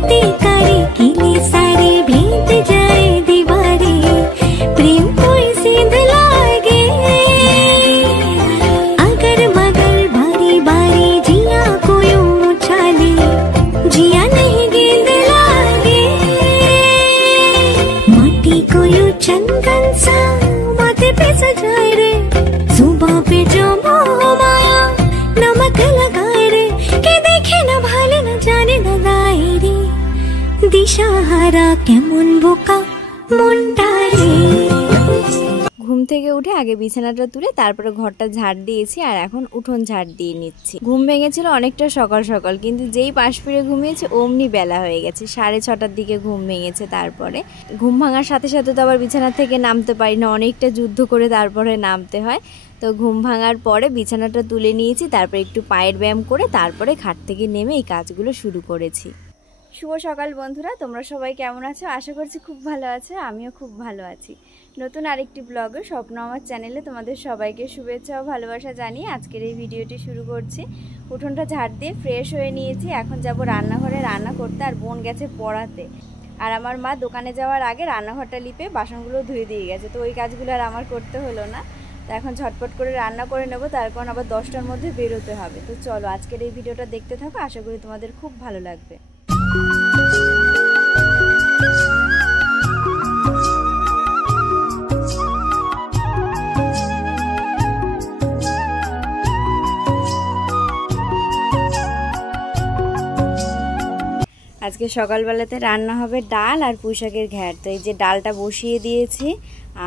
बातें करे किले सारे भीग जाए दीवारें प्रेम कोई सीध लागे अगर मगर बारी बारी जिया कोई उछाले जिया नहीं गेंद लागे माटी कोई चंदन सा माथे पे सजाए रे सुबह पे जो मोह माया नमक लगाए रे के देखे न भाले न जाने न गाए रे दिशाहारा केमन बोका मुंडारे। ঘুম থেকে উঠে আগে বিছানাটা তুলে তারপরে ঘরটা ঝাড় দিয়েছি আর এখন উঠোন ঝাড় দিয়ে নিচ্ছি। ঘুম ভেঙেছিল অনেকটা সকাল সকাল, কিন্তু যেই পাশ ফিরে ঘুমিয়েছে অমনি বেলা হয়ে গেছে, 6:30টার দিকে ঘুম ভেঙেছে। তারপরে ঘুম ভাঙার সাথে সাথে তো আবার বিছানা থেকে নামতে পারি না, অনেকটা যুদ্ধ করে তারপরে নামতে হয়। তো ঘুম ভাঙার পরে বিছানাটা তুলে নিয়েছি, তারপরে একটু পায়ের ব্যায়াম করে তারপরে খাট থেকে নেমে এই কাজগুলো শুরু করেছি। শুভ সকাল বন্ধুরা, তোমরা সবাই কেমন আছো? আশা করছি খুব ভালো আছো, আমিও খুব ভালো আছি। নতুন আরেকটি ব্লগে স্বপ্ন আমার চ্যানেলে তোমাদের সবাইকে শুভেচ্ছা ও ভালোবাসা জানিয়ে আজকের এই ভিডিওটি শুরু করছি। উঠোনটা ঝাড় দিয়ে ফ্রেশ হয়ে নিয়েছি, এখন যাব রান্নাঘরে রান্না করতে, আর বোন গেছে পড়াতে। আর আমার মা দোকানে যাওয়ার আগে রান্নাঘরটা লিপে বাসনগুলো ধুয়ে দিয়ে গেছে, তো ওই কাজগুলো আর আমার করতে হলো না। তো এখন ঝটপট করে রান্না করে নেবো, তার কারণ আবার 10টার মধ্যে বেরোতে হবে। তো চলো আজকের এই ভিডিওটা দেখতে থাকো, আশা করি তোমাদের খুব ভালো লাগবে। আজকে সকালবেলাতে রান্না হবে ডাল আর পুঁইশাকের ঘ্যাঁট। তো এই যে ডালটা বসিয়ে দিয়েছি,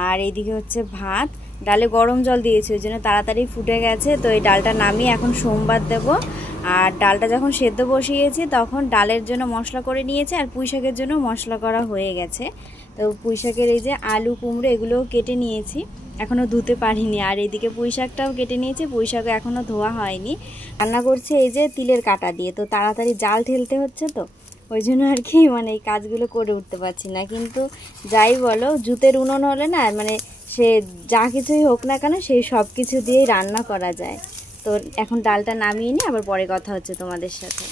আর এইদিকে হচ্ছে ভাত। ডালে গরম জল দিয়েছি, ওই জন্য তাড়াতাড়ি ফুটে গেছে। তো এই ডালটা নামিয়ে এখন সোমবার দেব। আর ডালটা যখন সেদ্ধ বসিয়েছি তখন ডালের জন্য মশলা করে নিয়েছি, আর পুঁইশাকের জন্য মশলা করা হয়ে গেছে। তো পুঁইশাকের এই যে আলু কুমড়ো এগুলোও কেটে নিয়েছি, এখনও ধুতে পারিনি। আর এইদিকে পুঁইশাকটাও কেটে নিয়েছি, পুঁইশাকও এখনও ধোয়া হয়নি। রান্না করছে এই যে তিলের কাঁটা দিয়ে, তো তাড়াতাড়ি জাল ঠেলতে হচ্ছে, তো ওই জন্য আর কি মানে এই কাজগুলো করে উঠতে পারছি না। কিন্তু যাই বলো, জুতের উনুন হলে না মানে সে যা কিছুই হোক না কেন সেই সব কিছু দিয়েই রান্না করা যায়। তো এখন ডালটা নামিয়ে নিই, আবার পরে কথা হচ্ছে তোমাদের সাথে।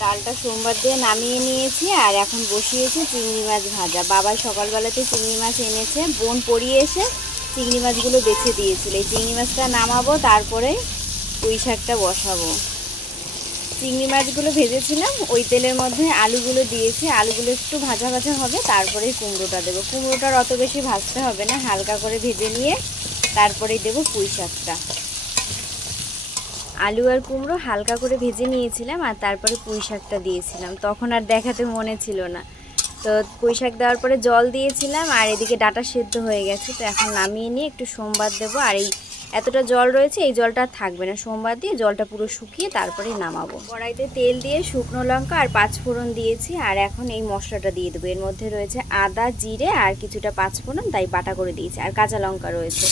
ডালটা সোমবার দিয়ে নামিয়ে নিয়েছি, আর এখন বসিয়েছি চিংড়ি মাছ ভাজা। বাবা সকালবেলাতে চিংড়ি মাছ এনেছে, বোন পড়িয়ে এসে চিংড়ি মাছগুলো বেছে দিয়েছিল। এই চিংড়ি মাছটা নামাবো, তারপরে পুঁই শাকটা বসাবো। চিংড়ি মাছগুলো ভেজেছিলাম, ওই তেলের মধ্যে আলুগুলো দিয়েছি, আলুগুলো একটু ভাজা ভাজা হবে, তারপরেই কুমড়োটা দেবো। কুমড়োটার অত বেশি ভাজতে হবে না, হালকা করে ভেজে নিয়ে তারপরেই দেবো পুঁই শাকটা। আলু আর কুমড়ো হালকা করে ভেজে নিয়েছিলাম, আর তারপরে পুঁই শাকটা দিয়েছিলাম। তখন আর দেখাতে মনে ছিল না। তো পুঁই শাক দেওয়ার পরে জল দিয়েছিলাম, আর এদিকে ডাঁটা সেদ্ধ হয়ে গেছে। তো এখন নামিয়ে নিয়ে একটু সোমবার দেবো। আর এই এতটা জল রয়েছে, এই জলটা থাকবে না, সোমবার দিয়ে জলটা পুরো শুকিয়ে তারপরে নামাবো। কড়াইতে তেল দিয়ে শুকনো লঙ্কা আর 5 ফোড়ন দিয়েছি, আর এখন এই মশলাটা দিয়ে দেবো। এর মধ্যে রয়েছে আদা, জিরে আর কিছুটা 5 ফোড়ন, তাই বাটা করে দিয়েছি, আর কাঁচা লঙ্কা রয়েছে।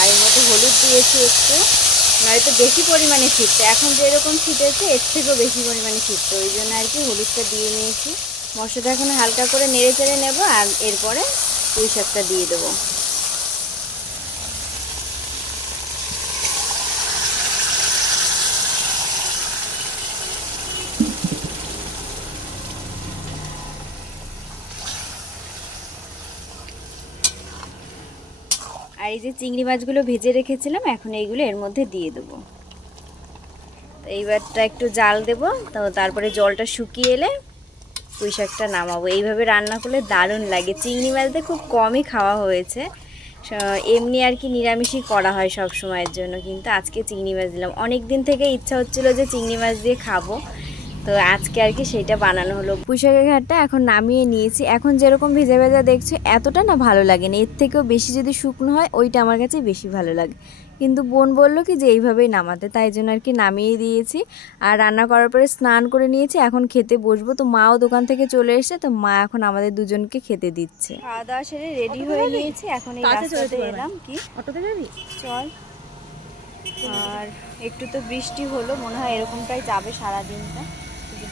আর এর মধ্যে হলুদ দিয়েছি একটু, নয়তো বেশি পরিমাণে ছিটতে, এখন যেরকম ছিটেছে এর থেকেও বেশি পরিমাণে ছিটতে, ওই জন্য আর কি হলুদটা দিয়ে নিয়েছি। মশলাটা এখন হালকা করে নেড়ে চেড়ে নেবো, আর এরপরে পুঁই শাকটা দিয়ে দেবো। আর এই যে চিংড়ি মাছগুলো ভেজে রেখেছিলাম, এখন এইগুলো এর মধ্যে দিয়ে দেবো। তো এইবারটা একটু জাল দেবো, তো তারপরে জলটা শুকিয়ে এলে পুঁই শাকটা নামাবো। এইভাবে রান্না করলে দারুণ লাগে। চিংড়ি মাছ দিয়ে খুব কমই খাওয়া হয়েছে, এমনি আর কি নিরামিষই করা হয় সব সময়ের জন্য, কিন্তু আজকে চিংড়ি মাছ দিলাম। অনেক দিন থেকে ইচ্ছা হচ্ছিল যে চিংড়ি মাছ দিয়ে খাবো, তো আজকে আর কি সেইটা বানানো হলো। পুঁই শাকের ঘ্যাঁটটা এখন নামিয়ে নিয়েছি। এখন যেরকম ভেজা ভেজা দেখছো এতটা না ভালো লাগে না, এর থেকেও বেশি যদি শুকনো হয় ওইটা আমার কাছে বেশি ভালো লাগে। কিন্তু বোন বললো কি যে এইভাবেই নামাতে, তাই জন্য আর কি নামিয়ে দিয়েছি। আর রান্না করার পরে স্নান করে নিয়েছি, এখন খেতে বসবো। তো মাও দোকান থেকে চলে এসেছে, তো মা এখন আমাদের দুজনকে খেতে দিচ্ছে। খাওয়া দাওয়া সেরে রেডি হয়ে নিয়েছি, এখন এই রাস্তাতে এলাম। কি অটোতে যাবি? চল। আর একটু তো বৃষ্টি হলো, মনে হয় এরকমটাই যাবে সারাদিনটা।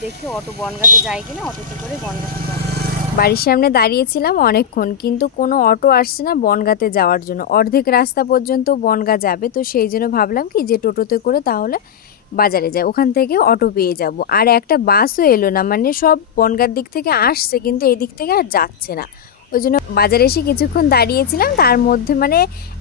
দেখি অটো বনগাঁতে যায় কিনা, অটোতে করে বনগাঁতে যাবে। বাড়ির সামনে দাঁড়িয়েছিলাম অনেকক্ষণ, কিন্তু কোনো অটো আসছে না বনগাঁতে যাওয়ার জন্য। অর্ধেক রাস্তা পর্যন্ত বনগাঁ যাবে, তো সেই জন্য ভাবলাম কি যে টোটোতে করে তাহলে বাজারে যাই, ওখান থেকে অটো পেয়ে যাব। আর একটা বাসও এলো না, মানে সব বনগাঁর দিক থেকে আসছে কিন্তু এই দিক থেকে আর যাচ্ছে না। ওই জন্য বাজারে এসে কিছুক্ষণ দাঁড়িয়েছিলাম, তার মধ্যে মানে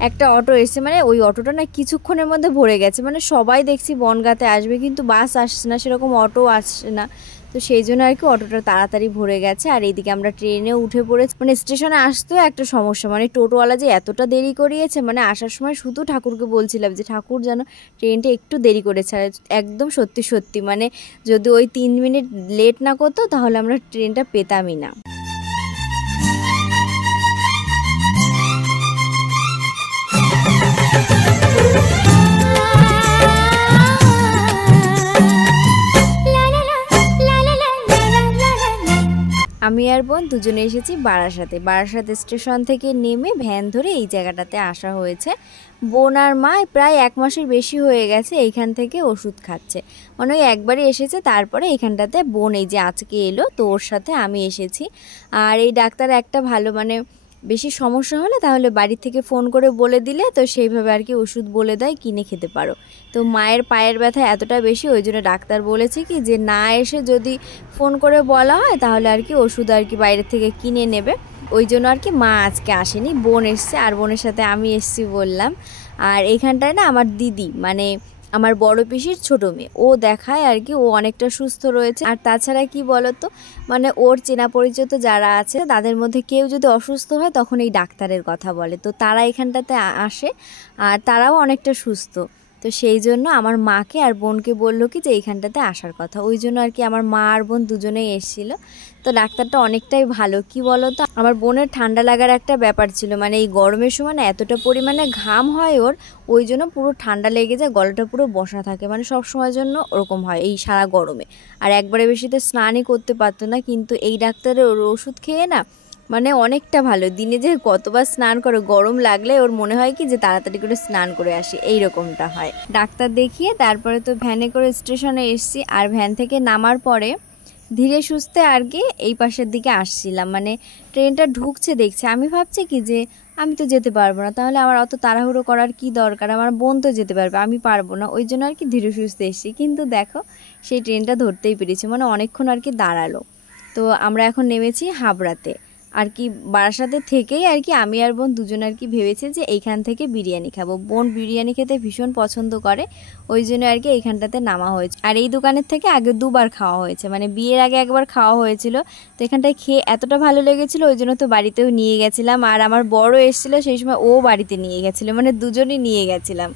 একটা অটো এসছে, মানে ওই অটোটা না কিছুক্ষণের মধ্যে ভরে গেছে, মানে সবাই দেখছি বনগাঁতে আসবে কিন্তু বাস আসছে না, সেরকম অটো আসছে না। তো সেই জন্য আর কি অটোটা তাড়াতাড়ি ভরে গেছে। আর এইদিকে আমরা ট্রেনে উঠে পড়েছি, মানে স্টেশনে আসতেও একটা সমস্যা, মানে টোটোওয়ালা যে এতটা দেরি করিয়েছে, মানে আসার সময় শুধু ঠাকুরকে বলছিলাম যে ঠাকুর যেন ট্রেনটা একটু দেরি করেছে। আর একদম সত্যি সত্যি মানে যদি ওই 3 মিনিট লেট না করতো তাহলে আমরা ট্রেনটা পেতামই না। আমি আর বোন দুজনে এসেছি বারাসাতে। বারাসাত স্টেশন থেকে নেমে ভ্যান ধরে এই জায়গাটাতে আসা হয়েছে। বোন আর মা প্রায় 1 মাসের বেশি হয়ে গেছে এইখান থেকে ওষুধ খাচ্ছে, মানে ওই একবারই এসেছে। তারপরে এইখানটাতে বোন এই যে আজকে এলো, তো ওর সাথে আমি এসেছি। আর এই ডাক্তার একটা ভালো, মানে বেশি সমস্যা হলে তাহলে বাড়ি থেকে ফোন করে বলে দিলে তো সেইভাবে আর কি ওষুধ বলে দেয়, কিনে খেতে পারো। তো মায়ের পায়ের ব্যথা এতটা বেশি, ওই জন্য ডাক্তার বলেছে কি যে না এসে যদি ফোন করে বলা হয় তাহলে আর কি ওষুধ আর কি বাইরে থেকে কিনে নেবে। ওই জন্য আর কি মা আজকে আসেনি, বোন এসছে, আর বোনের সাথে আমি এসছি বললাম। আর এইখানটায় না আমার দিদি, মানে আমার বড় পিসির ছোটো মেয়ে, ও দেখায় আর কি ও অনেকটা সুস্থ রয়েছে। আর তাছাড়া কি বলতো, মানে ওর চেনা পরিচিত যারা আছে তাদের মধ্যে কেউ যদি অসুস্থ হয় তখন এই ডাক্তারের কথা বলে, তো তারা এখানটাতে আসে আর তারাও অনেকটা সুস্থ। তো সেই জন্য আমার মাকে আর বোনকে বললো কি যে এইখানটাতে আসার কথা, ওই জন্য আর কি আমার মা আর বোন দুজনেই এসেছিলো। তো ডাক্তারটা অনেকটাই ভালো। কি বলো তো, আমার বোনের ঠান্ডা লাগার একটা ব্যাপার ছিল, মানে এই গরমের সময় না এতটা পরিমাণে ঘাম হয় ওর, ওই জন্য পুরো ঠান্ডা লেগে যায়, গলাটা পুরো বসা থাকে, মানে সব সময়ের জন্য ওরকম হয় এই সারা গরমে। আর একবারে বেশিতে স্নানই করতে পারতো না, কিন্তু এই ডাক্তারের ওর ওষুধ খেয়ে না মানে অনেকটা ভালো। দিনে যে কতবার স্নান করে, গরম লাগলে ওর মনে হয় কি যে তাড়াতাড়ি করে স্নান করে আসি, এইরকমটা হয়। ডাক্তার দেখিয়ে তারপরে তো ভ্যানে করে স্টেশনে এসছি। আর ভ্যান থেকে নামার পরে ধীরে সুস্থে আর কি এই পাশের দিকে আসছিলাম, মানে ট্রেনটা ঢুকছে দেখছে, আমি ভাবছি কি যে আমি তো যেতে পারবো না, তাহলে আমার অত তাড়াহুড়ো করার কি দরকার, আমার বোন তো যেতে পারবে, আমি পারবো না। ওই জন্য আর কি ধীরে সুস্থে এসছি, কিন্তু দেখো সেই ট্রেনটা ধরতেই পেরেছি, মানে অনেকক্ষণ আর কি দাঁড়ালো। তো আমরা এখন নেমেছি হাবড়াতে। আর কি বারাসাতে থেকেই আর কি আমি আর বোন দুজন আর কি ভেবেছি যে এইখান থেকে বিরিয়ানি খাবো। বোন বিরিয়ানি খেতে ভীষণ পছন্দ করে, ওই জন্য আর কি এইখানটাতে নামা হয়েছে। আর এই দোকানের থেকে আগে 2বার খাওয়া হয়েছে, মানে বিয়ের আগে একবার খাওয়া হয়েছিল, তো এখানটায় খেয়ে এতটা ভালো লেগেছিলো ওই জন্য তো বাড়িতেও নিয়ে গেছিলাম। আর আমার বড় এসেছিলো সেই সময়, ও বাড়িতে নিয়ে গেছিলো, মানে দুজনই নিয়ে গেছিলাম।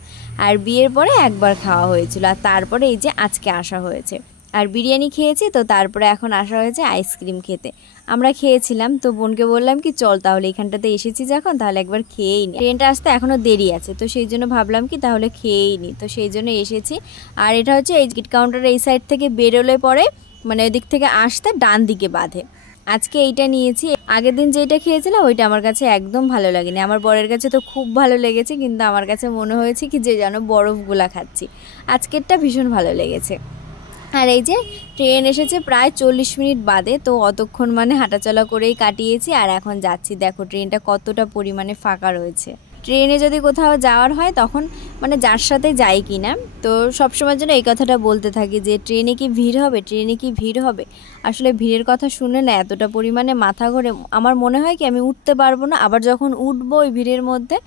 আর বিয়ের পরে একবার খাওয়া হয়েছিল, আর তারপরে এই যে আজকে আসা হয়েছে। আর বিরিয়ানি খেয়েছি, তো তারপরে এখন আসা হয়েছে আইসক্রিম খেতে। আমরা খেয়েছিলাম, তো বোনকে বললাম কি চল তাহলে এখানটাতে এসেছি যখন তাহলে একবার খেয়েই নি, ট্রেনটা আসতে এখনও দেরি আছে, তো সেই জন্য ভাবলাম কি তাহলে খেয়েই নি, তো সেই জন্য এসেছি। আর এটা হচ্ছে এই টিকিট কাউন্টারের এই সাইড থেকে বেরোলে পরে মানে ওই দিক থেকে আসতে ডান দিকে বাঁধে। আজকে এইটা নিয়েছি, আগের দিন যেটা খেয়েছিলাম ওইটা আমার কাছে একদম ভালো লাগেনি, আমার বরের কাছে তো খুব ভালো লেগেছে, কিন্তু আমার কাছে মনে হয়েছে কি যে যেন বরফগুলা খাচ্ছি। আজকেরটা ভীষণ ভালো লেগেছে। আর এই যে ট্রেন এসেছে প্রায় 40 মিনিট বাদে, তো অতক্ষণ মানে হাঁটাচলা করেই কাটিয়েছি। আর এখন যাচ্ছি, দেখো ট্রেনটা কতটা পরিমাণে ফাঁকা রয়েছে। ট্রেনে যদি কোথাও যাওয়ার হয় তখন মানে যার সাথে যাই কি না, তো সবসময়ের জন্য এই কথাটা বলতে থাকি যে ট্রেনে কি ভিড় হবে, ট্রেনে কি ভিড় হবে। আসলে ভিড়ের কথা শুনে না এতটা পরিমাণে মাথা ঘোরে, আমার মনে হয় কি আমি উঠতে পারবো না, আবার যখন উঠবো ওই ভিড়ের মধ্যে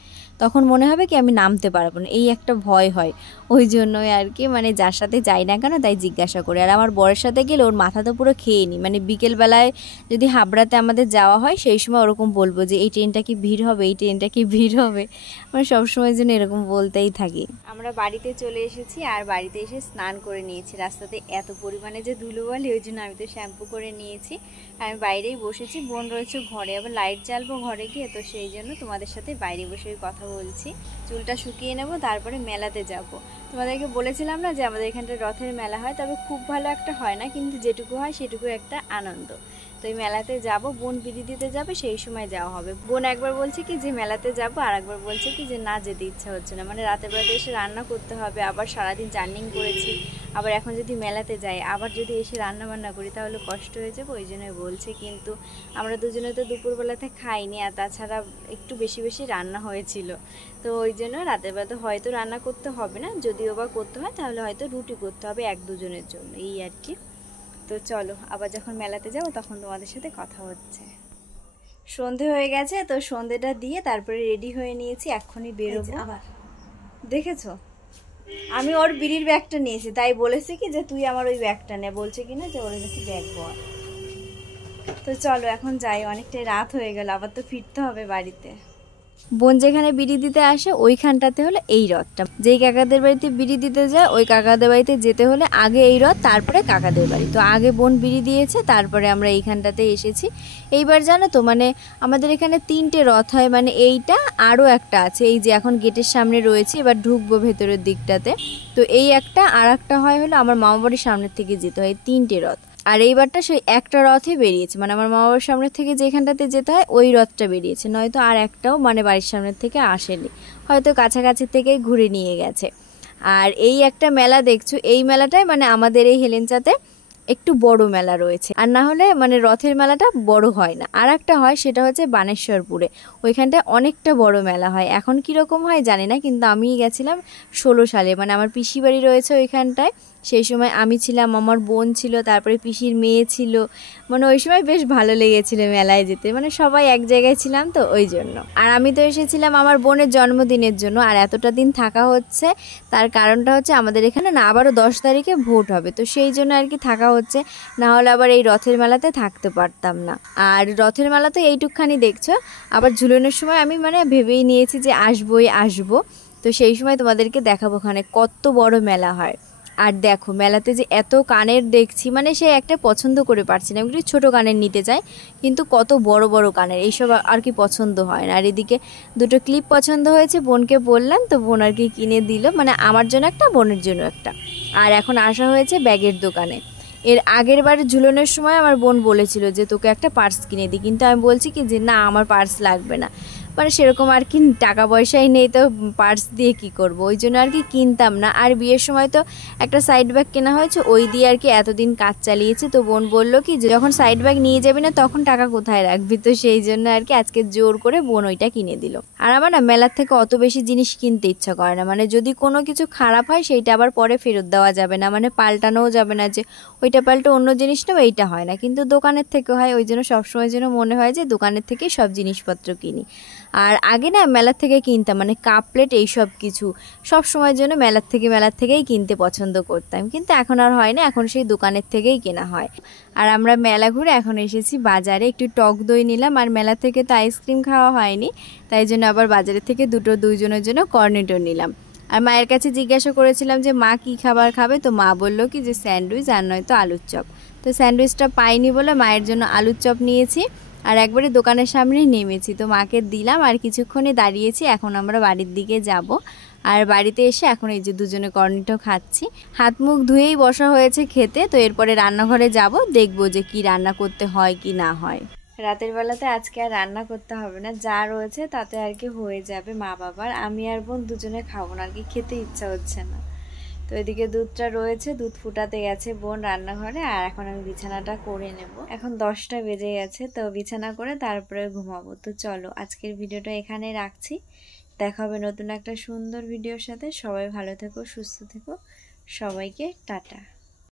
তখন মনে হবে কি আমি নামতে পারবো না, এই একটা ভয় হয়। ওই জন্যই আর কি মানে যার সাথে যাই না কেন তাই জিজ্ঞাসা করি। আর আমার বরের সাথে গেলে ওর মাথা তো পুরো খেয়ে নি, মানে বিকেলবেলায় যদি হাবড়াতে আমাদের যাওয়া হয় সেই সময় ওরকম বলবো যে এই ট্রেনটা কি ভিড় হবে, এই ট্রেনটা কি ভিড় হবে, মানে সবসময় যেন এরকম বলতেই থাকি। আমরা বাড়িতে চলে এসেছি, আর বাড়িতে এসে স্নান করে নিয়েছি। রাস্তাতে এত পরিমাণে যে ধুলোবালি, ওই জন্য আমি তো শ্যাম্পু করে নিয়েছি। আমি বাইরেই বসেছি, বোন রয়েছে ঘরে, আবার লাইট জ্বালবো ঘরে গিয়ে, তো সেই জন্য তোমাদের সাথে বাইরে বসে কথা বলছি। চুলটা শুকিয়ে নেব, তারপরে মেলাতে যাব। তোমাদেরকে বলেছিলাম না যে আমাদের এখানটা রথের মেলা হয়, তবে খুব ভালো একটা হয় না, কিন্তু যেটুকু হয় সেটুকু একটা আনন্দ। তো এই মেলাতে যাব, বোন বিড়ি দিতে যাবে, সেই সময় যাওয়া হবে। বোন একবার বলছে কি যে মেলাতে যাব, আর একবার বলছে কি যে না যেতে ইচ্ছা হচ্ছে না, মানে রাতের বেলাতে এসে রান্না করতে হবে, আবার সারাদিন জার্নিং করেছি, আবার এখন যদি মেলাতে যাই আবার যদি এসে রান্না বান্না করি তাহলে কষ্ট হয়ে যাবে, ওই জন্যই বলছে। কিন্তু আমরা দুজনে তো দুপুরবেলাতে খাইনি, আর তাছাড়া একটু বেশি বেশি রান্না হয়েছিল, তো ওই জন্য রাতের বেলাতে হয়তো রান্না করতে হবে না, যদিও বা করতে হয় তাহলে হয়তো রুটি করতে হবে 1-2 জনের জন্য, এই আর কি। তো চলো আবার যখন মেলাতে যাবো তখন তোমাদের সাথে কথা হচ্ছে। সন্ধে হয়ে গেছে, তো সন্ধেটা দিয়ে তারপরে রেডি হয়ে নিয়েছি, এক্ষুনি বেরোবো। আবার দেখেছো আমি ওর বিড়ির ব্যাগটা নিয়েছি, তাই বলেছি কি যে তুই আমার ওই ব্যাগটা নে, বলছে কিনা যে ওর নাকি ব্যাগ বল। তো চলো এখন যাই, অনেকটাই রাত হয়ে গেল, আবার তো ফিরতে হবে বাড়িতে। বোন যেখানে বিড়ি দিতে আসে ওইখানটাতে হলো এই রথটা, যেই কাকাদের বাড়িতে বিড়ি দিতে যায় ওই কাকাদের বাড়িতে যেতে হলে আগে এই রথ, তারপরে কাকাদের বাড়ি। তো আগে বোন বিড়ি দিয়েছে, তারপরে আমরা এইখানটাতে এসেছি। এইবার জানো তো মানে আমাদের এখানে 3টে রথ হয়, মানে এইটা আরও একটা আছে, এই যে এখন গেটের সামনে রয়েছে, এবার ঢুকবো ভেতরের দিকটাতে। তো এই একটা আর একটা হয় হলো আমার মামা বাড়ির সামনের থেকে যেতে হয়, 3টে রথ। আর এইবারটা সেই একটা রথে বেরিয়েছে, মানে আমার মা বাবার সামনের থেকে যেখানটাতে যেতে হয় ওই রথটা বেরিয়েছে, নয়তো আর একটাও মানে বাড়ির সামনের থেকে আসেনি, হয়তো কাছাকাছি থেকেই ঘুরে নিয়ে গেছে। আর এই একটা মেলা দেখছো, এই মেলাটাই মানে আমাদের এই হেলেঞ্চাতে একটু বড় মেলা রয়েছে, আর না হলে মানে রথের মেলাটা বড় হয় না। আর একটা হয় সেটা হচ্ছে বানেশ্বরপুরে, ওইখানটায় অনেকটা বড় মেলা হয়। এখন কীরকম হয় জানি না, কিন্তু আমি গেছিলাম 16 সালে, মানে আমার পিসি বাড়ি রয়েছে ওইখানটায়, সেই সময় আমি ছিলাম, আমার বোন ছিল, তারপরে পিসির মেয়ে ছিল, মানে ওই সময় বেশ ভালো লেগেছিল মেলায় যেতে, মানে সবাই এক জায়গায় ছিলাম তো ওই জন্য। আর আমি তো এসেছিলাম আমার বোনের জন্মদিনের জন্য, আর এতটা দিন থাকা হচ্ছে তার কারণটা হচ্ছে আমাদের এখানে না আবারও 10 তারিখে ভোট হবে, তো সেই জন্য আর কি থাকা হচ্ছে, না হলে আবার এই রথের মেলাতে থাকতে পারতাম না। আর রথের মেলা তো এইটুকখানি দেখছো, আবার ঝুলনের সময় আমি মানে ভেবেই নিয়েছি যে আসবোই আসবো, তো সেই সময় তোমাদেরকে দেখাবো ওখানে কত বড় মেলা হয়। আর দেখো মেলাতে যে এত কানের দেখছি, মানে সে একটা পছন্দ করে পারছি না, আমি একটু ছোটো কানের নিতে চাই, কিন্তু কত বড় বড় কানের এইসব আর কি পছন্দ হয় না। আর এদিকে 2টো ক্লিপ পছন্দ হয়েছে, বোনকে বললাম, তো বোন আর কি কিনে দিল, মানে আমার জন্য একটা বোনের জন্য একটা। আর এখন আসা হয়েছে ব্যাগের দোকানে। এর আগের বার ঝুলনের সময় আমার বোন বলেছিল যে তোকে একটা পার্স কিনে দিই, কিন্তু আমি বলছি কি যে না আমার পার্স লাগবে না, মানে সেরকম আর কি টাকা পয়সাই নেই, তো পার্স দিয়ে কি করব, ওই জন্য আর কি কিনতাম না। আর বিয়ের সময় তো একটা সাইড ব্যাগ কেনা হয়েছে, ওই দিয়ে আর কি এতদিন কাজ চালিয়েছি। তো বোন বলল কি যে যখন সাইড ব্যাগ নিয়ে যাবি না তখন টাকা কোথায় রাখবি, তো সেই জন্য আর কি আজকে জোর করে বোন ওইটা কিনে দিল। আর আমার না মেলার থেকে অত বেশি জিনিস কিনতে ইচ্ছা করে না, মানে যদি কোনো কিছু খারাপ হয় সেইটা আবার পরে ফেরত দেওয়া যাবে না, মানে পাল্টানোও যাবে না যে ওইটা পাল্টে অন্য জিনিস নেবো, এইটা হয় না, কিন্তু দোকানের থেকে হয়, ওই জন্য সবসময় যেন মনে হয় যে দোকানের থেকেই সব জিনিসপত্র কিনি। আর আগে না মেলার থেকে কিনতাম, মানে কাপ প্লেট এইসব কিছু সব সময়ের জন্য মেলার থেকেই কিনতে পছন্দ করতাম, কিন্তু এখন আর হয় না, এখন সেই দোকানের থেকেই কেনা হয়। আর আমরা মেলা ঘুরে এখন এসেছি বাজারে, একটু টক দই নিলাম, আর মেলা থেকে তো আইসক্রিম খাওয়া হয়নি, তাই জন্য আবার বাজারে থেকে 2জনের জন্য কর্নেটো নিলাম। আর মায়ের কাছে জিজ্ঞাসা করেছিলাম যে মা কী খাবার খাবে, তো মা বললো কি যে স্যান্ডউইচ আর নয়তো আলুর চপ। তো স্যান্ডউইচটা পাইনি বলে মায়ের জন্য আলুর চপ নিয়েছি, আর একবারে দোকানের সামনেই নেমেছি, তো মাকে দিলাম, আর কিছুক্ষণে দাঁড়িয়েছি, এখন আমরা বাড়ির দিকে যাব। আর বাড়িতে এসে এখন এই যে 2জনে কর্নেটো খাচ্ছি, হাত মুখ ধুয়েই বসা হয়েছে খেতে। তো এরপরে রান্নাঘরে যাব, দেখবো যে কি রান্না করতে হয় কি না হয়। রাতের বেলাতে আজকে আর রান্না করতে হবে না, যা রয়েছে তাতে আর কি হয়ে যাবে মা বাবার, আমি আর বোন 2জনে খাবো না, আর কি খেতে ইচ্ছা হচ্ছে না। তো এদিকে দুধটা রয়েছে, দুধ ফুটাতে গেছে বোন রান্নাঘরে, আর এখন আমি বিছানাটা করে নেব। এখন 10টা বেজে গেছে, তো বিছানা করে তারপরে ঘুমাবো। তো চলো আজকের ভিডিওটা এখানে রাখছি, দেখা হবে নতুন একটা সুন্দর ভিডিওর সাথে। সবাই ভালো থেকো, সুস্থ থেকো, সবাইকে টাটা।